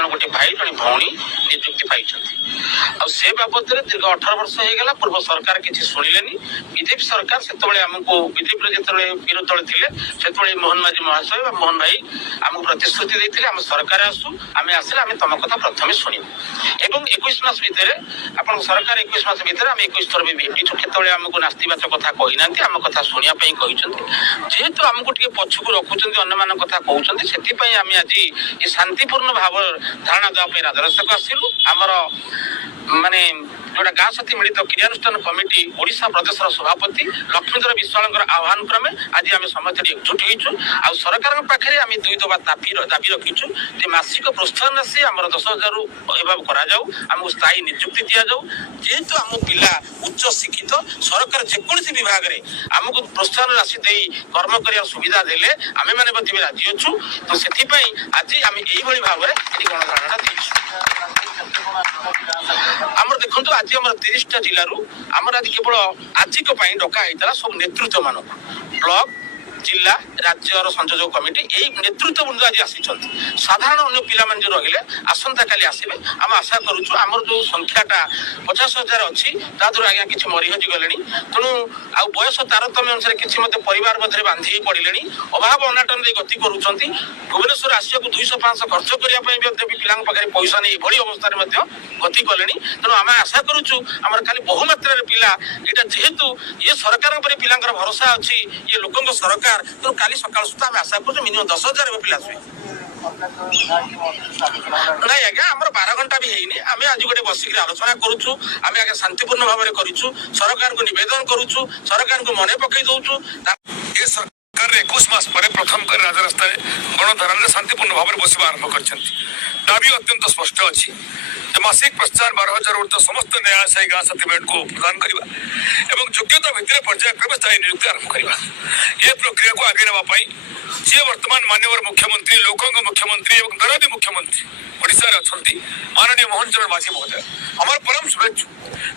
जन गोटे भाई जन भौणी नियुक्ति पाई से बाबद दीर्घ 18 वर्ष होगा पूर्व सरकार किसी शुणिले बीजेपी सरकार से आमको बीजेपी जो विरोधी दल थे से मोहन माझी महाशय मोहन भाई आमको प्रतिश्रुति देते आम सरकार आसू आम आसिले आम तुम कथा प्रथम शुणु एवं 21 मास भितर आप सरकार 21 मास भितर आम 21 थर भी भेटिଛୁ केतबे आमको नास्तिबाचक कथा कही ना आम कथा शुणा जेहेतु आमको टे पछक रखुच्च अन्य कथा कहते से आम आज ये शांतिपूर्ण भाव धारणा देवाई राजरास्ता आसलु आमर माने जोटा गाँ साथी मिलित क्रियानुष्ठान कमिटी ओडिशा प्रदेश सभापति लक्ष्मीधर विश्वाल आह्वान क्रमे आज आम समस्त एकजुट होइछु आ सरकार पाखे आम दुई दबा दाबी रखीचु जे मासिक प्रोत्साहन राशि आम 10,000 रु एभाव करा जाऊ आमको स्थायी नियुक्ति दि जाऊ जेहेतु आम पिला उच्च शिक्षित सरकार जेकोसी विभाग में आमको प्रोत्साहन राशि दे कर्म कर सुविधा देले आम मैंने राजी अच्छु तो से आज आम यही भाव में गणधारणा देचु आमर देखो आज आम 30टा जिलूर आमर आज केवल आजिक डका होता सब नेतृत्व मान ब्लॉक जिला राज्यर संयोजक कमिटी यही नेतृत्व बृंद आज आसी साधारण अन्य पिला जो रहिले आसंता काली आसबे आम आशा करुचु आमर जो संख्याटा 50,000 अच्छी तादर आज्ञा किसी मरी हजि गले तेणु आ बयस तारतम्य अनुसार किसी मत परिवार मध्य बांधि पड़े अभाव अनाटन गति करुँच भुवनेश्वर आसिया 200-500 खर्च करने पिला पैसा नहीं यही अवस्था गति कले तेणु आम आशा करुचु आमर खाली बहुमात्रा पिला यहाँ जेहेतु ये सरकार पिला भरोसा अच्छी ये लोक सरकार तो काली सकाल सुधा आम आशा करूँ मिनिमम 10,000 पिला आसवे ना आज्ञा आम 12 घंटा भी है आम आज गोटे बसिक आलोचना करुचु आम आगे शांतिपूर्ण भाव में करूँ सरकार को निवेदन करुचु सरकार को मन पकई दौचु ये सरकार 21 मास पर प्रथम कर राजरास्ता गणधारण शांतिपूर्ण भाव में बसवा आरंभ कर दाबी अत्यंत स्पष्ट अच्छी मासिक प्रोत्साहन 12,000 ऊर्ध समस्त न्यायशाही गाँ साथी को प्रदान करवा एवं योग्यता भितर पर्यायक्रमे स्थायी नियुक्ति आरंभ करवा ये प्रक्रिया को आगे नापी जी वर्तमान माननीय मुख्यमंत्री लोकों मुख्यमंत्री एवं दरदी मुख्यमंत्री ओडिशा अच्छा माननीय मोहन चरण माझी महोदय आम परम शुभेच्छु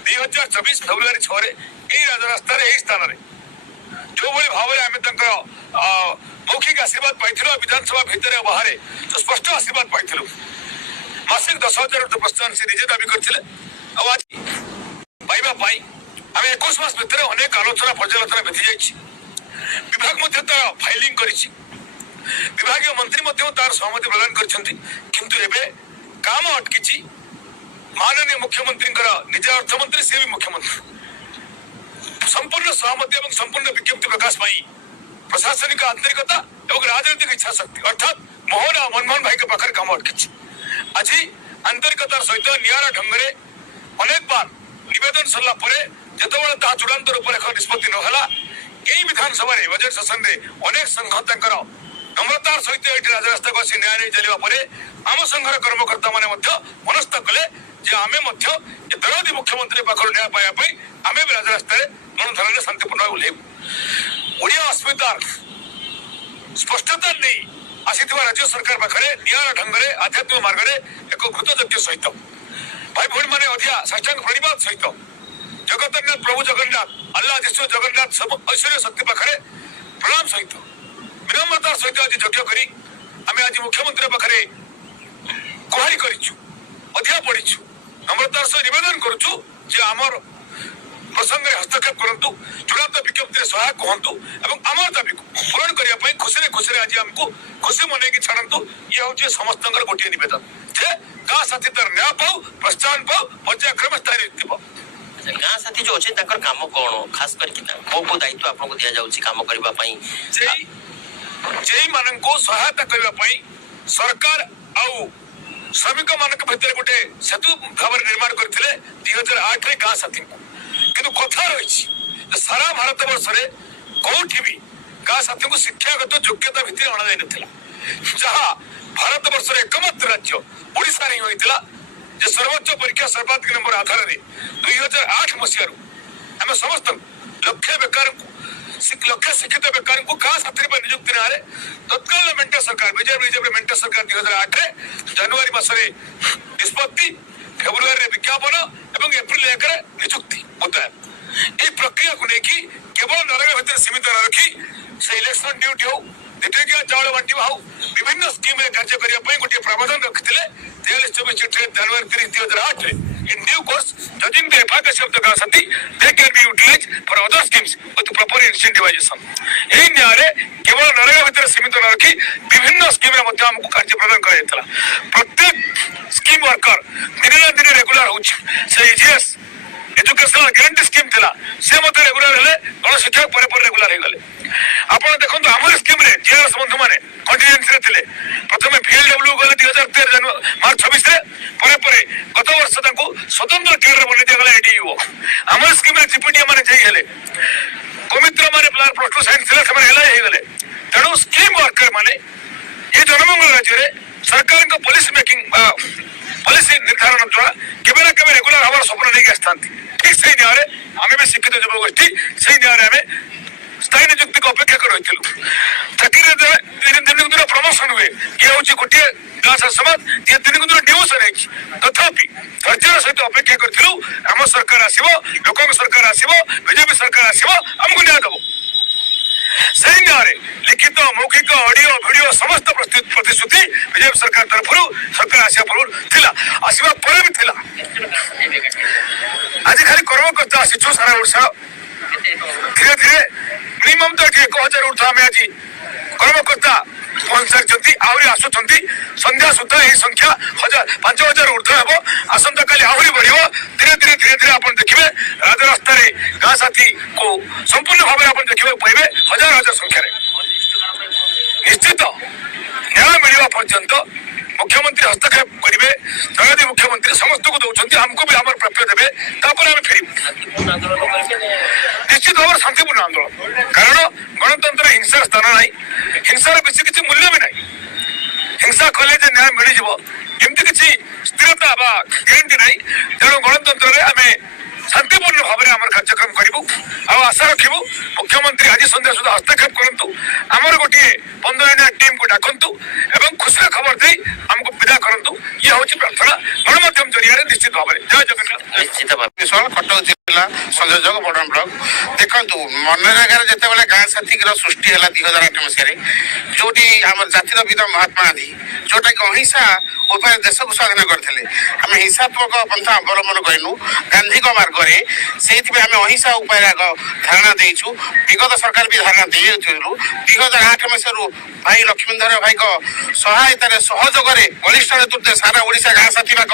2024 फेब्रुआरी 6 यही राजरास्ता यही स्थान में जो भाव में आम मौखिक आशीर्वाद पाई विधानसभा भितर बाहर जो स्पष्ट आशीर्वाद पाई मासिक 10,000 प्रोत्साहन से निजे दाबी करते आज पाइबाई आम 21 मास भितर अनेक आलोचना पर्यालोचना बेथी जाइए विभाग फाइलिंग कर विभाग मंत्री तार सहमति प्रदान कर काम अटकी माननीय मुख्यमंत्री निज अर्थमंत्री सी भी मुख्यमंत्री संपूर्ण सहमति और संपूर्ण विज्ञप्ति प्रकाश पाई प्रशासनिक आंतरिकता और राजनीतिक इच्छा शक्ति अर्थात मोहन और मनमोहन भाई के पाखे काम अटकी आज आंतरिकतार सहित निरा ढंग से अनेक बार नवेदन सरला जो चूड़ांत रूप निष्पत्ति नहला यही विधानसभा बजेट सेसन में अनेक संघ नम्रतार सहित ये राजरास्ता को आसी न्याय नहीं चलवा आम संघर कर्मकर्ता मैंने मनस्थ कले आम दरदी मुख्यमंत्री पाखर न्याय पाइबा आम भी राजरास्ता गणधारण शांतिपूर्ण ओल्लैबू ओडिया अस्मितार स्पष्टता नहीं आसीथिबा राज्य सरकार पाखरे निरा ढंग से आध्यात्मिक मार्ग में एक कृतज्ञ सहित भाई भौणी मैंने अधिया साष्टांग प्रणिपात सहित जगन्नाथ प्रभु जगन्नाथ अल्लाह जिसु जगन्नाथ सब ऐश्वर्य शक्ति पाखरे प्रणाम सहित विनम्रतार सहित आज यज्ञ करी आम आज मुख्यमंत्री पाखरे गुहारी करिछु अधिया पड़ीछु नम्रतार सहित निवेदन करुछु जे आमर प्रसंग में हस्तक्षेप करंतु चूड़ांत विज्ञप्ति सहायक कहतु और आम दाबी को पूरण करने खुशी खुशी आज आमको खुशी मनई छाड़ू ये हूँ समस्त गोटे नवेदन जे गाँ साथी तार न्याय पाऊ प्रोत्साहन पाऊ पर्यायक्रम स्थायी नियुक्ति पाऊ गाँ साथी जो अच्छे कम कौन खास करके दायित्व आपको दि जाऊँ कम करने जे मान को सहायता करने सरकार आउ श्रमिक मान भर गोटे सेतु भाव निर्माण करते 2008 गाँ साथी किंतु कथा रही सारा भारत वर्ष में कौटी भी गाँ साथी को शिक्षागत योग्यता भितर अणा जहाँ भारत वर्ष एकमात्र राज्य ओडिशा ही होता सर्वोच्च परीक्षा सर्वाधिक नंबर आधार में 2008 मसीह आम समस्त लक्ष्य बेकार लक्ष्य शिक्षित बेकार को गाँ साथी नियुक्ति ना तत्काल मेंटर सरकार बीजेपी मेंटर सरकार 2008 जनवरी मसरे निष्पत्ति फेब्रुआरी विज्ञापन और एप्रिल 1 नियुक्ति मुतायन ये प्रक्रिया को लेकिन केवल नरेगा भितर सीमित न रखी से इलेक्शन ड्यूटी हो दिटिकिया चाउल बांटा हो विभिन्न स्कीम कार्य करने गोटे प्रावधान रखी चिट्ठी जनवरी 30 2008 in due course judging the efficacy of the Gansati they can be utilized for other schemes with proper incentivization এই ন্যায় কেবল নরেগা ভিতরে সীমিত ন রাখি বিভিন্ন স্কিমে মধ্যে আমাকে কার্য প্রদান করা যাইতলা প্রত্যেক স্কিম ওয়ার্কার দিনে না দিনে রেগুলার হচ্ছে সেই ইজিএস এডুকেশনাল গ্যারান্টি স্কিম লা সে মধ্যে রেগুলার হলে গণশিক্ষক পরে পরে রেগুলার হয়ে গেলে আপনারা দেখুন আমার স্কিমে জিএস বন্ধু মানে কন্টিজেন্সিরে ଥିଲେ প্রথমে ভিএলডব্লিউ গলে 2013 মার্চ 26 রে পরে পরে গত বর্ষ তাଙ୍କୁ স্বতন্ত্র কেয়ার বলে দিয়াগলা এডিইউ আমার স্কিমে জিপিডিএ মানে যাই হেলে কমিত্র মানে প্লাস টু সাইন্স ଥିଲେ ସେମାନେ ଏଲାଇ ହେଇଗଲେ ତେଣୁ ସ୍କିମ୍ ୱାର୍କର ମାନେ ଏ ଜନମଙ୍ଗଳ ରାଜ୍ୟରେ ସରକାରଙ୍କ ପଲିସି ମେକିଂ ବା ପଲିସି ନିର୍ଦ୍ଧାରଣ ଦ୍ୱାରା କେବେ ନା କେବେ ରେଗୁଲାର ହବାର ସ୍ୱପ୍ନ ନେଇକି ଆସିଥାନ୍ତି ଠିକ ସେଇ ନ୍ୟାୟରେ ଆମେ ବି ଶିକ୍ଷିତ ଯୁବଗୋଷ୍ଠୀ ସେଇ ନ୍ୟାୟରେ ଆମେ ସ୍ଥାୟୀ ନିଯୁକ୍ତିକୁ ଅପେକ୍ଷା କରି ରହିଥିଲୁ ଚାକିରିରେ ଦିନକୁ ଦିନ ପ୍ରମୋସନ ହୁଏ କିଏ ହଉଛି ଗୋଟିଏ ଗାଁ ସମାଜ କିଏ ଦିନକୁ ଦିନ ଡିମୋସନ ହେଇଛି ତଥାପି ଧୈର୍ଯ୍ୟର ସହିତ ଅପେକ୍ଷା କରିଥିଲୁ ଆମ ସରକାର ଆସିବ ଲୋକଙ୍କ ସରକାର ଆସିବ ବିଜେପି ସରକାର ଆସିବ ଆମକୁ ନ୍ୟାୟ ଦେବ সেই ন্যায় লিখিত মৌখিক অডিও ভিডিও সমস্ত প্রতিশ্রুতি বিজেপি সরকার তরফর সরকার আসিয়া পূর্ব লা আসবা পরে বি লা আজ খালি কর্মকর্তা আসিছু সারা ওড়িশা ধীরে ধীরে মিনিমম তো 1000 উর্ধ আমি আজ কর্মকর্তা পৌঁছাইଛନ୍ତି ଆହୁରି ଆସୁଛନ୍ତି ସନ୍ଧ୍ୟା ସୁଦ୍ଧା ଏହି ସଂଖ୍ୟା 5000 ଉର୍ଦ୍ଧ ହେବ ଆସନ୍ତାକାଲି ଆହୁରି ବଢିବ ଧୀରେ ଧୀରେ ଧୀରେ ଧୀରେ ଆପଣ ଦେଖିବେ ରାଜରାସ୍ତାରେ ଗାଁ ସାଥୀକୁ ସମ୍ପୂର୍ଣ୍ଣ ଭାବରେ ଆପଣ ଦେଖିବାକୁ ପାଇବେ ହଜାର ହଜାର ସଂଖ୍ୟାରେ ନିଶ୍ଚିତ ନ୍ୟାୟ ମିଳିବା ପର୍ଯ୍ୟନ୍ତ ମୁଖ୍ୟମନ୍ତ୍ରୀ ହସ୍ତକ୍ଷେପ କରିବେ ଜଗତୀ ମୁଖ୍ୟମନ୍ତ୍ରୀ ସମସ୍ତଙ୍କୁ ଦଉଛନ୍ତି ଆମକୁ ବି ଆମର ପ୍ରାପ୍ୟ ଦେବେ ତାପରେ ଆମେ ଫେରିବୁ ନିଶ୍ଚିତ ଭାବରେ ଶାନ୍ତିପୂର୍ଣ୍ଣ ଆନ୍ଦୋଳନ କାରଣ ଗଣତନ୍ତ୍ର ହିଂସାର ସ୍ଥାନ ନାହିଁ ହିଂସାର ବେଶୀ କିଛି ମୂଲ୍ୟ ବି ନାହିଁ ହିଂସା କଲେ ଯେ ନ୍ୟାୟ ମିଳିଯିବ ଏମିତି କିଛି ସ୍ଥିରତା ବା ଗ୍ୟାରେଣ୍ଟି ନାହିଁ ତେଣୁ ଗଣତନ୍ତ୍ରରେ ଆମେ ଶାନ୍ତିପୂର୍ଣ୍ଣ ଭାବରେ ଆମର କାର୍ଯ୍ୟକ୍ରମ କରିବୁ ଆଉ ଆଶା ରଖିବୁ ମୁଖ୍ୟମନ୍ତ୍ରୀ ଆଜି ସନ୍ଧ୍ୟା ସୁଦ୍ଧା ହସ୍ତକ୍ଷେପ କରନ୍ତୁ ଆମର ଗୋଟିଏ 15 ଜଣିଆ ଟିମ୍କୁ ଡାକନ୍ତୁ ଏବଂ ଖୁସିର ଖବର ଦେଇ ଆମକୁ ବିଦା କରନ୍ତୁ ଇଏ ହେଉଛି ପ୍ରାର୍ଥନା ଗଣମାଧ୍ୟମ ଜରିଆରେ ନିଶ୍ଚିତ ଭାବରେ ଜୟ ଜଗନ୍ନାଥ ନିଶ୍ଚିତ ଭାବେ କଟକ ଜିଲ୍ଲା ସଂଯୋଜକ ବଡ ବ୍ଲକ ଦେଖନ୍ତୁ ମନରେଗାରେ ଯେତେବେଳେ ଗାଁ ସାଥୀର ସୃଷ୍ଟି ହେଲା 2008 ମସିହାରେ ଯୋଉଠି ଆମର ଜାତିର ପିତା ମହାତ୍ମା ଗାନ୍ଧୀ ଯୋଉଟାକି ଅହିଂସା ଉପାୟରେ ଦେଶକୁ ସ୍ୱାଧୀନ କରିଥିଲେ ଆମେ ହିଂସାତ୍ମକ ପନ୍ଥା ଅବଲମ୍ବନ କରିନୁ ଗାନ୍ଧୀଙ୍କ ମାର୍ଗରେ ସେଇଥିପାଇଁ ଆମେ ଅହିଂସା ଉପାୟରେ ଆଗ ଧାରଣା ଦେଇଛୁ ବିଗତ ସରକାର ବି ଧାରଣା ଦେଇଥିଲୁ 2008 ମସିହାରୁ ଭାଇ ଲକ୍ଷ୍ମୀଧର ଭାଇଙ୍କ ସହାୟତାରେ ସହଯୋଗରେ ବଳିଷ୍ଠ ନେତୃତ୍ୱରେ ସାରା ଓଡ଼ିଶା ଗାଁ ସାଥୀ ଭାଗ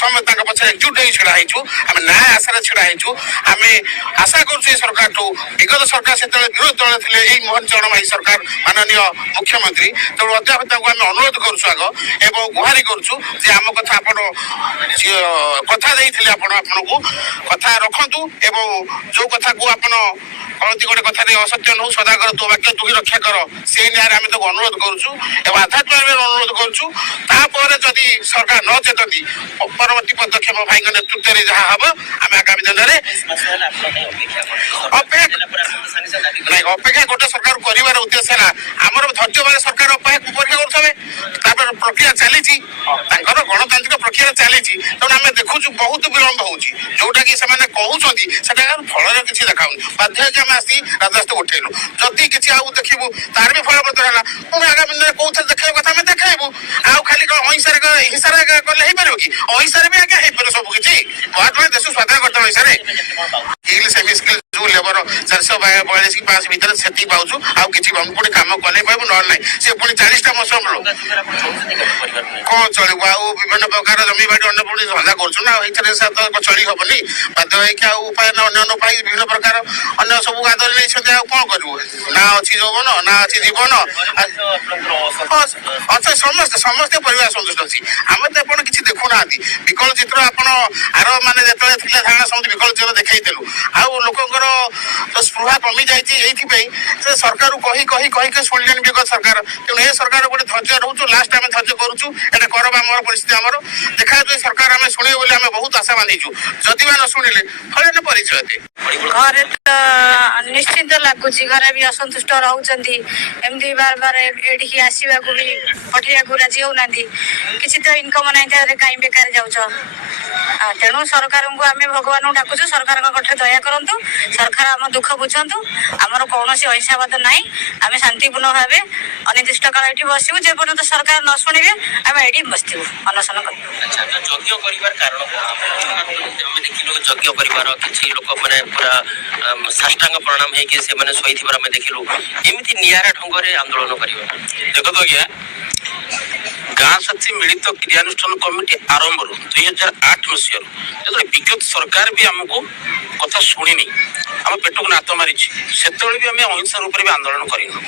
ସମସ୍ତେ ତାଙ୍କ ପଛରେ ଏକଜୁଟ ହେଇ ଛିଡ଼ା ହେଇଛୁ ଆମେ ନ୍ୟାୟ ଆଶାରେ ଛିଡ଼ା ହେଇଛୁ ଆମେ ଆଶା କରୁଛୁ ଏ ସରକାରଠୁ ବିଗତ ସରକାର ସେତେବେଳେ ବିରୋଧୀ ଦଳ ଥିଲେ ଏଇ ମୋହନ ଚରଣ ମାଝୀ ସରକାର ମାନନୀୟ ମୁଖ୍ୟମନ୍ତ୍ରୀ ତେଣୁ ଅଧ୍ୟାପକ ତାଙ୍କୁ ଆମେ ଅନୁରୋଧ କରୁଛୁ ଆଗ ଏବଂ ଗୁହାରି କରୁଛୁ ଯେ ଆମ କଥା ଆପଣ କଥା ଦେଇଥିଲେ ଆପଣଙ୍କୁ କଥା ରଖନ୍ତୁ ଏବଂ ଯୋଉ କଥାକୁ ଆପଣ କହନ୍ତି ଗୋଟେ କଥାରେ ଅସତ୍ୟ ନହଉ ସଦାକର ତୋ ବାକ୍ୟ ତୁ ହିଁ ରକ୍ଷା କର ସେଇ ନ୍ୟାୟରେ ଆମେ ତାକୁ ଅନୁରୋଧ କରୁଛୁ ଏବଂ ଆଧ୍ୟାତ୍ମିକ ଅନୁରୋଧ କରୁଛୁ ତାପରେ ଯଦି ସରକାର ନ ଚେତନ୍ତି ପରବର୍ତ୍ତୀ ପଦକ୍ଷେପ ଭାଇଙ୍କ ନେତୃତ୍ୱରେ ଯାହା ହବ ଆମେ ଆଗାମୀ ଦିନରେ ଅପେକ୍ଷା ଗୋଟେ ସରକାର କରିବାର ଉଦ୍ଦେଶ୍ୟ ହେଲା ଆମର ଧୈର୍ଯ୍ୟବାନ ସରକାର ପରୀକ୍ଷା କରୁଥିବେ ତାପରେ ପ୍ରକ୍ରିୟା ଚାଲିଛି ତାଙ୍କର ଗଣତାନ୍ତ୍ରିକ ପ୍ରକ୍ରିୟା ଚାଲିଛି ତେଣୁ ଆମେ ଦେଖୁଛୁ ବହୁତ ବିଳମ୍ବ ହଉଛି ଯୋଉଟା କି ସେମାନେ କହୁଛନ୍ତି ସେଟା ଫଳରେ କିଛି ଦେଖାଉନି ବାଧ୍ୟ ହେଇକି ଆମେ ଆସି ରାଜରାସ୍ତା ଉଠେଇଲୁ ଯଦି କିଛି ଆଉ ଦେଖିବୁ ତାର ବି ଫଳପ୍ରଦ ହେଲା ପୁଣି ଆଗାମୀ ଦିନରେ କୋଉଥିରେ ଦେଖେଇବା କଥା ଆମେ ଦେଖେଇବୁ ଆଉ ଖାଲି ହିଂସାରେ କଲେ ହେଇପାରିବ କି ଅହିଂସାରେ ବି ଆଜ୍ଞା ହେଇପାରିବ ସବୁ କିଛି ମହାତ୍ମା ଦେଶ ସ୍ୱାଧୀନ କରିଥିଲେ ଅହିଂସାରେ ସ୍କିଲ୍ ସେମି ସ୍କିଲ୍ ଯୋଉ ଲେବର 442 କି 5 ଭିତରେ ସେତିକି ପାଉଛୁ ଆଉ କିଛି ପୁଣି କାମ କଲେ ପାଇବୁ ନହେଲେ ନାହିଁ ସେ ପୁଣି 40ଟା ମୌସମ କଣ ଚଳିବ ଆଉ ବିଭିନ୍ନ ପ୍ରକାର ଜମି ବାଡି ଅନ୍ୟ ପୁଣି ଧନ୍ଦା କରୁଛୁ ନା ଆଉ ଏଇଥିରେ ଚଳି ହବନି ବାଧ୍ୟ ହେଇକି ଆଉ ଉପାୟ ଅନ୍ୟ ପାଇ ବିଭିନ୍ନ ପ୍ରକାର ଅନ୍ୟ ସବୁ ଆଦରି ନେଇଛନ୍ତି ଆଉ କଣ କରିବୁ ନା ଅଛି ଯୌବନ ନା ଅଛି ଜୀବନ ସମସ୍ତେ ପରିବାର ସନ୍ତୁଷ୍ଟ ଅଛି ଆମେ ତ ଆପଣ କିଛି ଦେଖୁନାହାନ୍ତି ବିକଳ ଚିତ୍ର ଆପଣ ଆର ମାନେ ଯେତେବେଳେ ଥିଲେ ଧାରଣା ସମସ୍ତେ ବିକଳ ଚିତ୍ର ଦେଖେଇଥିଲୁ ଆଉ ଲୋକଙ୍କର ସ୍ପୃହା କମି ଯାଇଛି ଏଇଥିପାଇଁ ସେ ସରକାରକୁ କହି ଶୁଣିଲେନି ବିଗତ ସରକାର ତେଣୁ ଏ ସରକାର ଗୋଟେ ଧୈର୍ଯ୍ୟ ରହୁଛୁ ଲାଷ୍ଟ ଆମେ ଧୈର୍ଯ୍ୟ କରୁଛୁ ଏଟା କରବା ଆମର ପରିସ୍ଥିତି ଆମର ଦେଖାଯାଉ ସରକାର ଆମେ ଶୁଣିବୁ ବୋଲି ଆମେ ବହୁତ ଆଶା ବାନ୍ଧିଛୁ ଯଦି ବା ନ ଶୁଣିଲେ ଫଳରେ ପରିଚୟ ଘରେ ତ ନିଶ୍ଚିନ୍ତ ଲାଗୁଛି ଘରେ ବି ଅସନ୍ତୁଷ୍ଟ ରହୁଛନ୍ତି ଏମିତି ବାର ବାର ଏଠିକି ଆସିବାକୁ ବି ପଠେଇବାକୁ ରାଜି ହଉନାହାନ୍ତି କିଛି ତ ଇନକମ ନାହିଁ ତାରେ କାହିଁ ବେକାର ଯାଉଛ ତେଣୁ ସରକାରଙ୍କୁ ଆମେ ଭଗବାନଙ୍କୁ ଡାକୁଛୁ ସରକାରଙ୍କ କଠରେ ଦୟା କରନ୍ତୁ ସରକାର ଆମ ଦୁଃଖ ବୁଝନ୍ତୁ ଆମର କୌଣସି ଅହିଂସାବାଦ ନାହିଁ ଆମେ ଶାନ୍ତିପୂର୍ଣ୍ଣ ଭାବେ ଅନିର୍ଦ୍ଦିଷ୍ଟ କାଳ ଏଠି ବସିବୁ ଯେପର୍ଯ୍ୟନ୍ତ ସରକାର ନ ଶୁଣିବେ ଆମେ ଏଠି ବସିଥିବୁ ଅନଶନ କରିବୁ ଯଜ୍ଞ କରିବାର କାରଣ କଣ ଆମେ ଦେଖିଲୁ ଯଜ୍ଞ କରିବାର କିଛି ଲୋକ ମାନେ ପୁରା ସାଷ୍ଟାଙ୍ଗ ପ୍ରଣାମ ହେଇକି ସେମାନେ ଶୋଇଥିବାର ଆମେ ଦେଖିଲୁ ଏମିତି ନିଆରା ଢଙ୍ଗରେ ଆନ୍ଦୋଳନ କରିବା ଦେଖନ୍ତୁ ଆଜ୍ଞା ଗାଁ ସାଥୀ ମିଳିତ କ୍ରିୟାନୁଷ୍ଠାନ କମିଟି ଆରମ୍ଭରୁ 2008 ମସିହାରୁ ଯେତେବେଳେ ବିଗତ ସରକାର ବି ଆମକୁ କଥା ଶୁଣିନି ଆମ ପେଟକୁ ନାତ ମାରିଛି ସେତେବେଳେ ବି ଆମେ ଅହିଂସା ରୂପରେ ବି ଆନ୍ଦୋଳନ କରିନୁ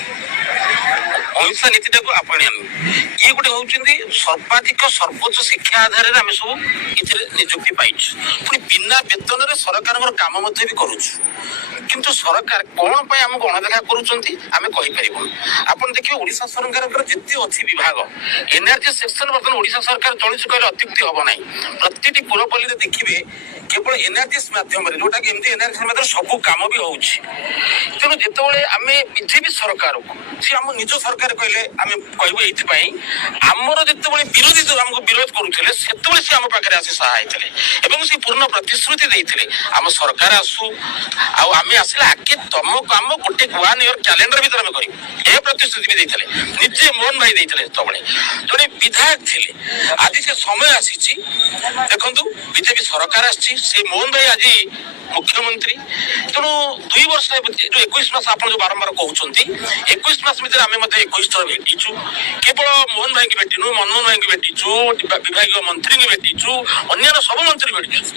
ଅହିଂସା ନୀତିଟାକୁ ଆପଣେଇ ଆଣୁ ଇଏ ଗୋଟେ ହଉଛନ୍ତି ସର୍ବାଧିକ ସର୍ବୋଚ୍ଚ ଶିକ୍ଷା ଆଧାରରେ ଆମେ ସବୁ ଏଥିରେ ନିଯୁକ୍ତି ପାଇଛୁ ପୁଣି ବିନା ବେତନରେ ସରକାରଙ୍କର କାମ ମଧ୍ୟ ବି କରୁଛୁ କିନ୍ତୁ ସରକାର କଣ ପାଇଁ ଆମକୁ ଅଣଦେଖା କରୁଛନ୍ତି ଆମେ କହିପାରିବୁନି ଆପଣ ଦେଖିବେ ଓଡ଼ିଶା ସରକାରଙ୍କର ଯେତେ ଅଛି ବିଭାଗ ଏନଆରଜି ସେକ୍ସନ ବର୍ତ୍ତମାନ ଓଡ଼ିଶା ସରକାର ଚଳିଛି କହିଲେ ଅତ୍ୟୁକ୍ତି ହବ ନାହିଁ ପ୍ରତିଟି ପୁରପଲ୍ଲୀରେ ଦେଖିବେ କେବଳ ଏନଆରଜିଏସ୍ ମାଧ୍ୟମରେ ଯୋଉଟାକି ଏମିତି ଏନଆରଜିଏସ୍ ମାଧ୍ୟମରେ ସବୁ କାମ ବି ହଉଛି ତେଣୁ ଯେତେବେଳେ ଆମେ ବିଜେପି ସରକାରକୁ ସେ ଆମ ନିଜ ସରକାର କହିଲେ ଆମେ କହିବୁ ଏଇଥିପାଇଁ ଆମର ଯେତେବେଳେ ବିରୋଧୀ ଆମକୁ ବିରୋଧ କରୁଥିଲେ ସେତେବେଳେ ସେ ଆମ ପାଖରେ ଆସି ସହାୟ ହେଇଥିଲେ ଏବଂ ସେ ପୂର୍ଣ୍ଣ ପ୍ରତିଶ୍ରୁତି ଦେଇଥିଲେ ଆମ ସରକାର ଆସୁ ଆଉ ଆମେ ଆସିଲେ ଆଗେ ତମ କାମ ଗୋଟେ 1 ଇୟର କ୍ୟାଲେଣ୍ଡର ଭିତରେ ଆମେ କରିବୁ ଏ ପ୍ରତିଶ୍ରୁତି ବି ଦେଇଥିଲେ ନିଜେ ମୋହନ ଭାଇ ଦେଇଥିଲେ ସେତେବେଳେ ଜଣେ ବିଧାୟକ ଥିଲେ ଆଜି ସେ ସମୟ ଆସିଛି ଦେଖନ୍ତୁ ବିଜେପି ସରକାର ଆସିଛି ସେ ମୋହନ ଭାଇ ଆଜି ମୁଖ୍ୟମନ୍ତ୍ରୀ ତେଣୁ 2 ବର୍ଷ ଯୋଉ 21 ମାସ ଆପଣ ଯୋଉ ବାରମ୍ବାର କହୁଛନ୍ତି 21 ମାସ ଭିତରେ ଆମେ ମଧ୍ୟ 21 ଥର ଭେଟିଛୁ କେବଳ ମୋହନ ଭାଇକି ଭେଟିନୁ ମନମୋହନ ଭାଇକି ଭେଟିଛୁ ବିଭାଗୀୟ ମନ୍ତ୍ରୀଙ୍କୁ ଭେଟିଛୁ ଅନ୍ୟାନ୍ୟ ସବୁ ମନ୍ତ୍ରୀ ଭେଟିଛୁ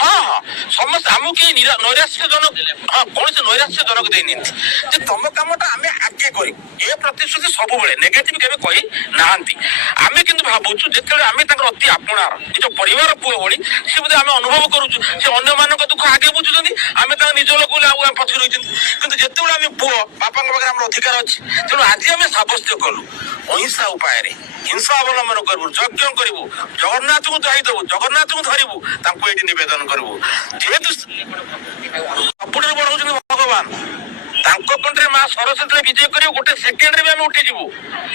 ହଁ ହଁ ସମସ୍ତେ ଆମକୁ କେହି ନୈରାଶ୍ୟଜନକ ହଁ କୌଣସି ନୈରାଶ୍ୟଜନକ ଦେଇନାହାନ୍ତି ଯେ ତମ କାମଟା ଆମେ ଆଗେ କରିବୁ ଏ ପ୍ରତିଶ୍ରୁତି ସବୁବେଳେ ନେଗେଟିଭ କେବେ କହି ନାହାନ୍ତି ଆମେ କିନ୍ତୁ ଭାବୁଛୁ ଯେତେବେଳେ ଆମେ ତାଙ୍କର ଅତି ଆପଣାର ନିଜ ପରିବାର ପୁଅ ଭଳି ସେ ବୋଧେ ଆମେ ଅନୁଭବ କରୁଛୁ ସେ ଅନ୍ୟମାନଙ୍କ ଦୁଃଖ ଆଗେ ବୁଝୁଛନ୍ତି ଆମେ ତାଙ୍କ ନିଜ ଲୋକ ଆଉ ପଛରେ ରହିଛନ୍ତି କିନ୍ତୁ ଯେତେବେଳେ ଆମେ ପୁଅ ବାପାଙ୍କ ପାଖରେ ଆମର ଅଧିକାର ଅଛି ତେଣୁ ଆଜି ଆମେ ସାବ୍ୟସ୍ତ କଲୁ ଅହିଂସା ଉପାୟରେ ହିଂସା ଅବଲମ୍ବନ କରିବୁ ଯଜ୍ଞ କରିବୁ ଜଗନ୍ନାଥଙ୍କୁ ଚାହିଁଦବୁ ଜଗନ୍ନାଥଙ୍କୁ ଧରିବୁ ତାଙ୍କୁ ଏଇଠି ନିବେଦନ କରିବୁ ଯେହେତୁ ସବୁଠାରୁ ବଡ ହଉଛନ୍ତି ଭଗବାନ ତାଙ୍କ କଣ୍ଠରେ ମା ସରସ୍ୱତୀରେ ବିଜୟ କରିବୁ ଗୋଟେ ସେକେଣ୍ଡରେ ବି ଆମେ ଉଠିଯିବୁ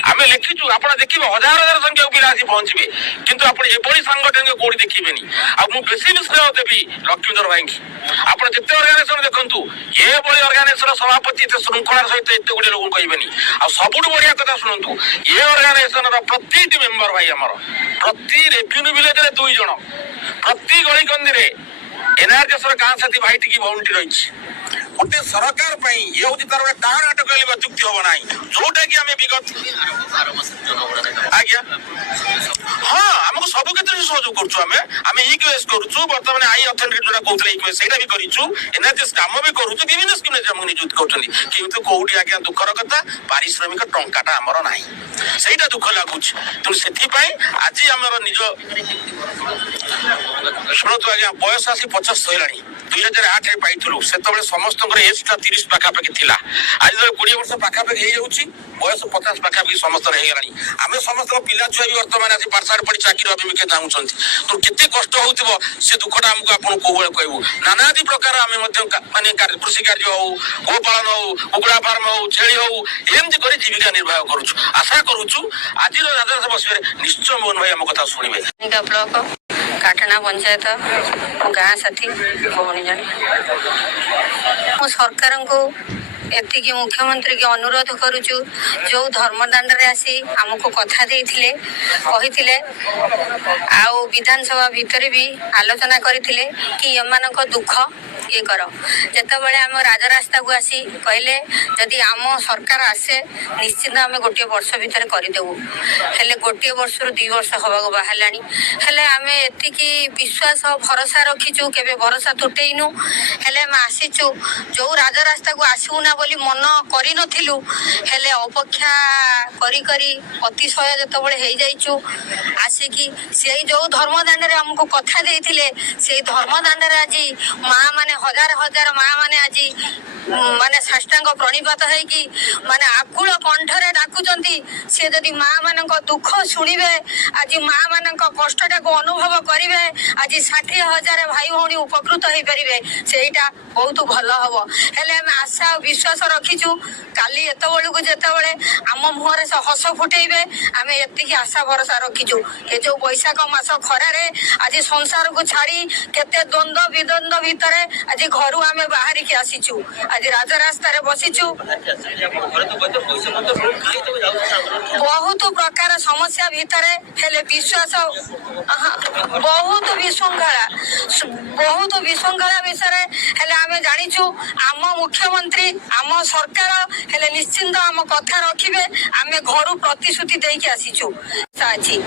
ଆମେ ଲେଖିଛୁ ଆପଣ ଦେଖିବେ ହଜାର ହଜାର ସଂଖ୍ୟାକୁ ପିଲା ଆସି ପହଞ୍ଚିବେ କିନ୍ତୁ ଆପଣ ଏଭଳି ସାଙ୍ଗଠନିକ କୋଉଠି ଦେଖିବେନି ଆଉ ମୁଁ ବେଶୀ ବିଶ୍ୱାସ ଦେବି ଲକ୍ଷ୍ମୀଧର ଭାଇଙ୍କୁ ଆପଣ ଯେତେ ଅର୍ଗାନାଇଜେସନ ଦେଖନ୍ତୁ ଏଭଳି ଅର୍ଗାନାଇଜେସନ ସଭାପତି ଏତେ ଶୃଙ୍ଖଳାର ସହିତ ଏତେ ଗୁଡିଏ ଲୋକଙ୍କୁ କହିବେନି ଆଉ ସବୁଠୁ ବଢିଆ କଥା ଶୁଣନ୍ତୁ ଏ ଅର୍ଗାନାଇଜେସନର ପ୍ରତିଟି ମେମ୍ବର ଭାଇ ଆମର ପ୍ରତି ରେଭିନ୍ୟୁ ଭିଲେଜରେ 2 ଜଣ ପ୍ରତି ଗଳିକନ୍ଦିରେ ଏନଆରଜିଏସର ଗାଁ ସାଥୀ ଭାଇ ଟିକେ ଭଉଣୀ ରହିଛି ଗୋଟେ ସରକାର ପାଇଁ ଇଏ ହଉଛି ତାର ଗୋଟେ ଟାଣ ନାଟକ କହିଲେ ଅତ୍ୟୁକ୍ତି ହବ ନାହିଁ ଯୋଉଟା କି ଆମେ ବିଗତ ଆଜ୍ଞା ହଁ ଆମକୁ ସବୁ କ୍ଷେତ୍ରରେ ସହଯୋଗ କରୁଛୁ ଆମେ ଇକ୍ୟୁଏସ୍ କରୁଛୁ ବର୍ତ୍ତମାନ ଆଇ ଅଥରିଟି ଯୋଉଟା କହୁଥିଲେ ଇକ୍ୟୁଏସ୍ ସେଇଟା ବି କରିଛୁ ଏନଆରଜିଏସ୍ କାମ ବି କରୁଛୁ ବିଭିନ୍ନ ସ୍କିମ୍ରେ ଆମକୁ ନିଯୁକ୍ତି କରୁଛନ୍ତି କିନ୍ତୁ କୋଉଠି ଆଜ୍ଞା ଦୁଃଖର କଥା ପାରିଶ୍ରମିକ ଟଙ୍କାଟା ଆମର ନାହିଁ ସେଇଟା ଦୁଃଖ ଲାଗୁଛି ତେଣୁ ସେଥିପାଇଁ ଆଜି ଆମର ନିଜ ଶୁଣନ୍ତୁ ଆଜ୍ଞା ବୟସ ଆସି 50 ହେଲାଣି 2008ରେ ପାଇଥିଲୁ ସେତେବେଳେ ସମସ୍ତଙ୍କର ଏଜଟା 30 ପାଖାପାଖି ଥିଲା ଆଜି 20 ବର୍ଷ ପାଖାପାଖି ହେଇଯାଉଛି ବୟସ 50 ପାଖାପାଖି ସମସ୍ତଙ୍କର ହେଇଗଲାଣି ଆମେ ସମସ୍ତଙ୍କ ପିଲା ଛୁଆ ବି ବର୍ତ୍ତମାନ ଆସି ପାଠଶାଠ ପଢି ଚାକିରି ଅଭିମୁଖେ ଚାହୁଁଛନ୍ତି ତ କେତେ କଷ୍ଟ ହଉଥିବ ସେ ଦୁଃଖଟା ଆମକୁ ଆପଣଙ୍କୁ କୋଉବେଳେ କହିବୁ ନାନାଦି ପ୍ରକାର ଆମେ ମଧ୍ୟ ମାନେ କୃଷି କାର୍ଯ୍ୟ ହଉ ଗୋପାଳନ ହଉ କୁକୁଡ଼ା ଫାର୍ମ ହଉ ଛେଳି ହଉ ଏମିତି କରି ଜୀବିକା ନିର୍ବାହ କରୁଛୁ ଆଶା କରୁଛୁ ଆଜିର ରାଜରାଜ ବସିବାରେ ନିଶ୍ଚୟ ମୋହନ ଭାଇ ଆମ କଥା ଶୁଣିବେ ବ୍ଲକ କାଟଣା ପଞ୍ଚାୟତ ଗାଁ ସାଥୀ ଭଉଣୀ ଜଣେ ମୁଁ ସରକାରଙ୍କୁ ଏତିକି ମୁଖ୍ୟମନ୍ତ୍ରୀକି ଅନୁରୋଧ କରୁଛୁ ଯେଉଁ ଧର୍ମଦାଣ୍ଡରେ ଆସି ଆମକୁ କଥା ଦେଇଥିଲେ କହିଥିଲେ ଆଉ ବିଧାନସଭା ଭିତରେ ବି ଆଲୋଚନା କରିଥିଲେ କି ଏମାନଙ୍କ ଦୁଃଖ ଇଏ କର ଯେତେବେଳେ ଆମ ରାଜରାସ୍ତାକୁ ଆସି କହିଲେ ଯଦି ଆମ ସରକାର ଆସେ ନିଶ୍ଚିନ୍ତ ଆମେ 1 ବର୍ଷ ଭିତରେ କରିଦେବୁ ହେଲେ 1 ବର୍ଷରୁ 2 ବର୍ଷ ହେବାକୁ ବାହାରିଲାଣି ହେଲେ ଆମେ ଏତିକି ବିଶ୍ୱାସ ଭରସା ରଖିଛୁ କେବେ ଭରସା ତୁଟେଇନୁ ହେଲେ ଆମେ ଆସିଛୁ ଯେଉଁ ରାଜରାସ୍ତାକୁ ଆସିବୁ ନା ବୋଲି ମନ କରିନଥିଲୁ ହେଲେ ଅପେକ୍ଷା କରି କରି ଅତିଶୟ ଯେତେବେଳେ ହେଇଯାଇଛୁ ଆସିକି ସେଇ ଯେଉଁ ଧର୍ମଦାଣ୍ଡରେ ଆମକୁ କଥା ଦେଇଥିଲେ ସେଇ ଧର୍ମଦାଣ୍ଡରେ ଆଜି ମା ମାନେ ହଜାର ହଜାର ମା ମାନେ ଆଜି ମାନେ ସାଷ୍ଟାଙ୍ଗ ପ୍ରଣିପାତ ହେଇକି ମାନେ ଆକୁଳ କଣ୍ଠରେ ଡାକୁଛନ୍ତି। ସେ ଯଦି ମା ମାନଙ୍କ ଦୁଃଖ ଶୁଣିବେ, ଆଜି ମା ମାନଙ୍କ କଷ୍ଟଟାକୁ ଅନୁଭବ କରିବେ, ଆଜି 60,000 ଭାଇ ଭଉଣୀ ଉପକୃତ ହେଇପାରିବେ, ସେଇଟା ବହୁତ ଭଲ ହବ। ହେଲେ ଆମେ ଆଶା ଆଉ ବିଶ୍ୱାସ ରଖିଛୁ କାଲି ଏତେବେଳକୁ ଯେତେବେଳେ ଆମ ମୁହଁରେ ସେ ହସ ଫୁଟେଇବେ, ଆମେ ଏତିକି ଆଶା ଭରସା ରଖିଛୁ। ଏ ଯୋଉ ବୈଶାଖ ମାସ ଖରାରେ ଆଜି ସଂସାରକୁ ଛାଡି କେତେ ଦ୍ୱନ୍ଦ ବିଦ୍ୱନ୍ଦ ଭିତରେ ଆଜି ଘରୁ ଆମେ ବାହାରିକି ଆସିଛୁ, ଆଜି ରାଜରାସ୍ତାରେ ବସିଛୁ। ବହୁତ ପ୍ରକାର ସମସ୍ୟା ଭିତରେ ହେଲେ ବିଶ୍ୱାସ ବହୁତ ବିଶୃଙ୍ଖଳା ବିଷୟରେ ହେଲେ ଆମେ ଜାଣିଛୁ ଆମ ମୁଖ୍ୟମନ୍ତ୍ରୀ ଆମ ସରକାର ହେଲେ ନିଶ୍ଚିନ୍ତ ଆମ କଥା ରଖିବେ। ଆମେ ଘରୁ ପ୍ରତିଶ୍ରୁତି ଦେଇକି ଆସିଛୁ। ଅଛି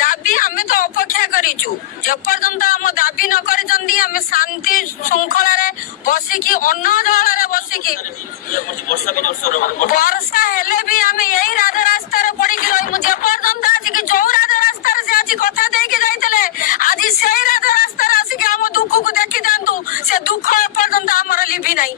ଦାବି ଆମେ ତ ଅପେକ୍ଷା କରିଛୁ ଯେପର୍ଯ୍ୟନ୍ତ ଆମ ଦାବି ନ କରିଛନ୍ତି ଆମେ ଶାନ୍ତି ଶୃଙ୍ଖଳାରେ ବସିକି ଅନ୍ନ ଜଳରେ ବସିକି ବର୍ଷା ହେଲେ ବି ଆମେ ଏଇ ରାଜରାସ୍ତାରେ ପଡିକି ରହିବୁ ଯେପର୍ଯ୍ୟନ୍ତ ଆସିକି ଯୋଉ ରାଜରାସ୍ତାରେ ସେ ଆଜି କଥା ଦେଇକି ଯାଇଥିଲେ ଆଜି ସେଇ ରାଜରାସ୍ତାରେ ଆସିକି ଆମ ଦୁଃଖକୁ ଦେଖିଥାନ୍ତୁ। ସେ ଦୁଃଖ ଏପର୍ଯ୍ୟନ୍ତ ଆମର ଲିଭି ନାହିଁ।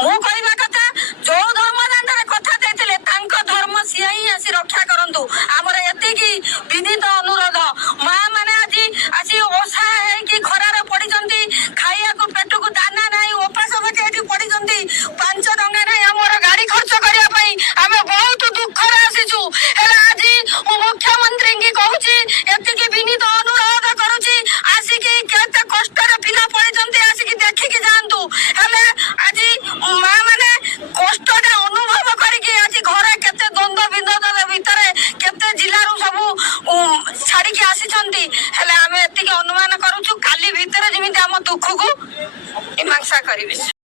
ମୁଁ କହିବା କଥା ଯୋଉ ଧର୍ମଦାଣ୍ଡରେ କଥା ଦେଇଥିଲେ ତାଙ୍କ ଧର୍ମ ସିଏ ହିଁ ଆସି ରକ୍ଷା କରନ୍ତୁ। ଆମର ଏତିକି ବିନୀତ ଅନୁରୋଧ। ମା ମାନେ ଆଜି ଆସି ଅସହାୟ ହେଇକି ଖରାରେ ପଡିଛନ୍ତି, ଖାଇବାକୁ ପେଟକୁ ଦାନା ନାହିଁ, ଉପାସ ବସି ଏଠି ପଡିଛନ୍ତି, 5 ଟଙ୍କା ନାହିଁ ଆମର ଗାଡି ଖର୍ଚ୍ଚ କରିବା ପାଇଁ। ଆମେ ବହୁତ ଦୁଃଖରେ ଆସିଛୁ। ହେଲେ ଆଜି ମୁଁ ମୁଖ୍ୟମନ୍ତ୍ରୀଙ୍କୁ କହୁଛି ଏତିକି ବିନୀତ ଅନୁରୋଧ କରୁଛି ଆସିକି କେତେ କଷ୍ଟରେ ପିଲା ପଡିଛନ୍ତି ଆସିକି ଦେଖିକି ଯାଆନ୍ତୁ। ହେଲେ ଆଜି ମା ମାନେ କଷ୍ଟଟା ଅନୁଭବ କରିକି ଆଜି ଘରେ କେତେ ଦ୍ୱନ୍ଦ ବିଦ୍ୱନ୍ଦ ଭିତରେ କେତେ ଜିଲ୍ଲାରୁ ସବୁ ଛାଡିକି ଆସିଛନ୍ତି। ହେଲେ ଆମେ ଏତିକି ଅନୁମାନ କରୁଛୁ କାଲି ଭିତରେ ଯେମିତି ଆମ ଦୁଃଖକୁ ମୀମାଂସା କରିବେ।